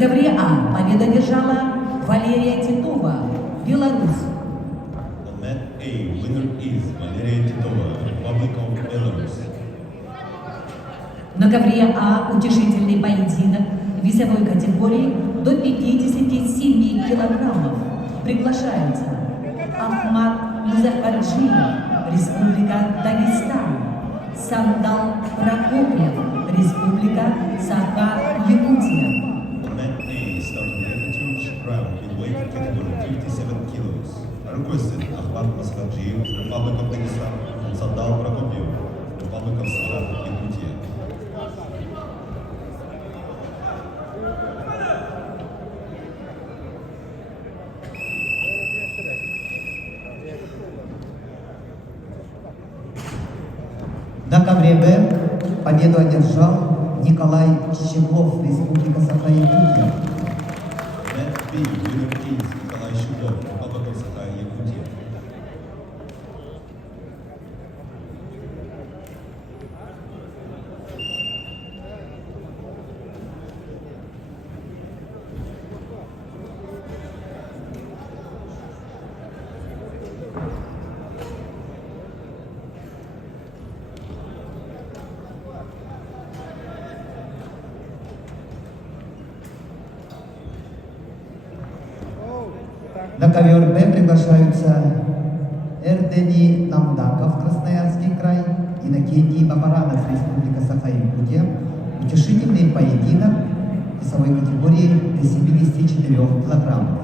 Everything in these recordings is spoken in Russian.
ковре А победу одержала Валерия Титова, Беларусь. On mat A, winner is Valeria Titova, Republic of Belarus. На ковре А утешительный поединок весовой категории до 57 килограммов. Приглашаются Ахмат Музафарджиев, Республика Дагестан, Сандал Прокопьев, Республика Саха-Якутия. On mat A, starting amateur round in weight category 57 kilos. Requested Ahmad Maskhadjiyev, Republic of Dagestan, and Sandal Prokopyev, Republic of Sakha-Yakutia. На ковре Б победу одержал Николай Щеглов, Республика Саха-Якутия. Mat B, winner is Nikolai Shubov, Republic of Sakha-Yakutia. На ковер Б приглашаются Эрдени Намдаков, Красноярский край, Иннокентий Бабаранов, Республика Саха-Якутия. Утешительный поединок весовой категории до 74 килограммов.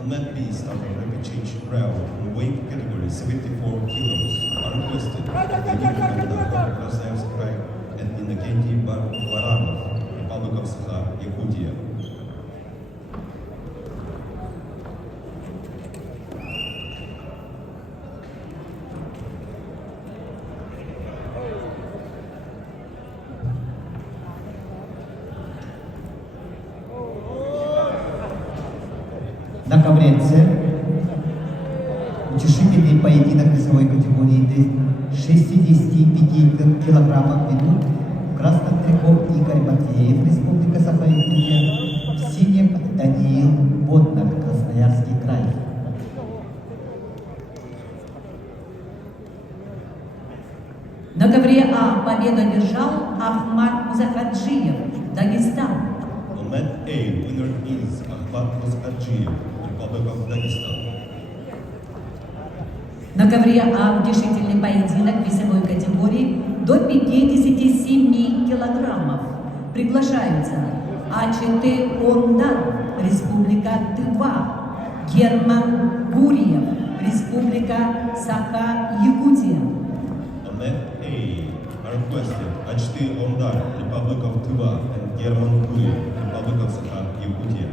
On mat B, starting rapid change round in weight category 74 kilos. Are requested Vladimir Namdakov, Krasnoyarsk Krai, and Innokenty Baranov, Republic of Sakha-Yakutia. На ковре С утешительный поединок весовой категории до 65 килограммов ведут в красном трико Игорь Матвеев, Республика Саха-Якутия, в синем Даниил Ботнак, Красноярский край. На ковре А победу одержал Ахмат Музафарджиев, Дагестан. On mat A, winner is Ahmad Maskhadjiyev, Republic of Dagestan. На ковре А утешительный поединок весовой категории до 57 килограммов. Приглашаются А4 Ондар, Республика Тыва, Герман Гурьев, Республика Саха-Якутия. On mat A, are requested H.T. Ondar, Republic of Tuva, and German Guri, Republic of Sakha-Yakutia.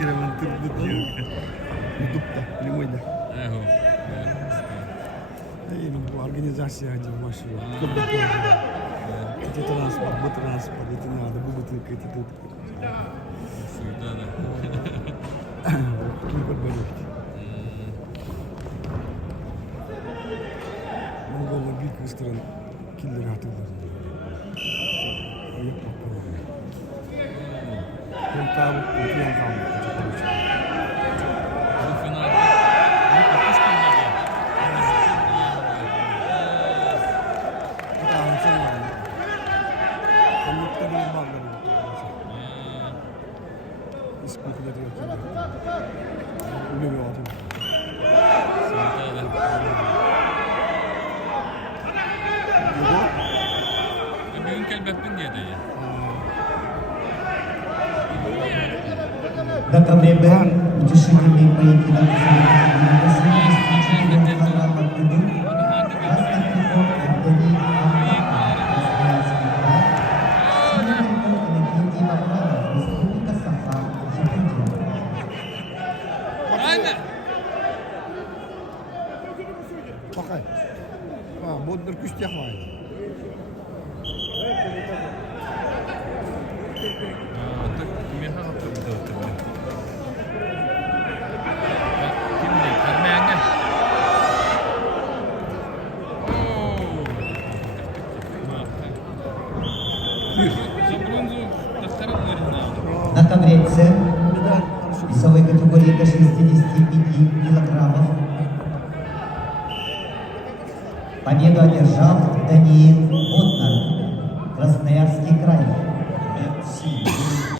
Kira mentubut juga. Tutup dah, lima dah. Ini organisasi aja, masya Allah. Это транспорт, это надо, бутылка, это тут. Всегда, да. Не подборехте. Монголlar büyük restoran killeri hatırladım. Yok bakalım. Hem tavuk, hem tavuk. Bu finalde ne kapış kimlerdi? Это Ансен. Он никто не бандер. İspanya'da yapıyor. Ölüyor adam. Bugün kelbeppin diye de ya. Дата время утешительные поединок на 74 килограммов вины. Красный трикот Антоний Красноярский край. Синий трикот Иннокентий Бакланов, Республика Саха, Якутия. Aynen. Bakay. Ha, boddur küst yapmayın. Так, меха hatırladı hatırladı. Bak kimdi? Karmenge. За бронзу на втором наверное. На таблице весовой категории до 65 килограммов победу одержал Даниил